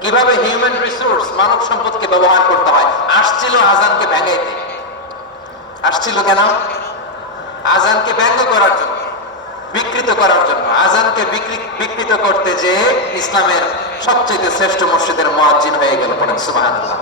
কীভাবে হিউম্যান মানব সম্পদকে ব্যবহার করতে হয়? আসছিল আজানকে ভেঙাইতে। আসছিল কেন? আজানকে ব্যঙ্গ করার জন্য, বিকৃত করার জন্য। আজানকে বিকৃত করতে যে ইসলামের সবচেয়ে শ্রেষ্ঠ মসজিদের মহাজিন হয়ে গেল পড়েন সুবহানাল্লাহ।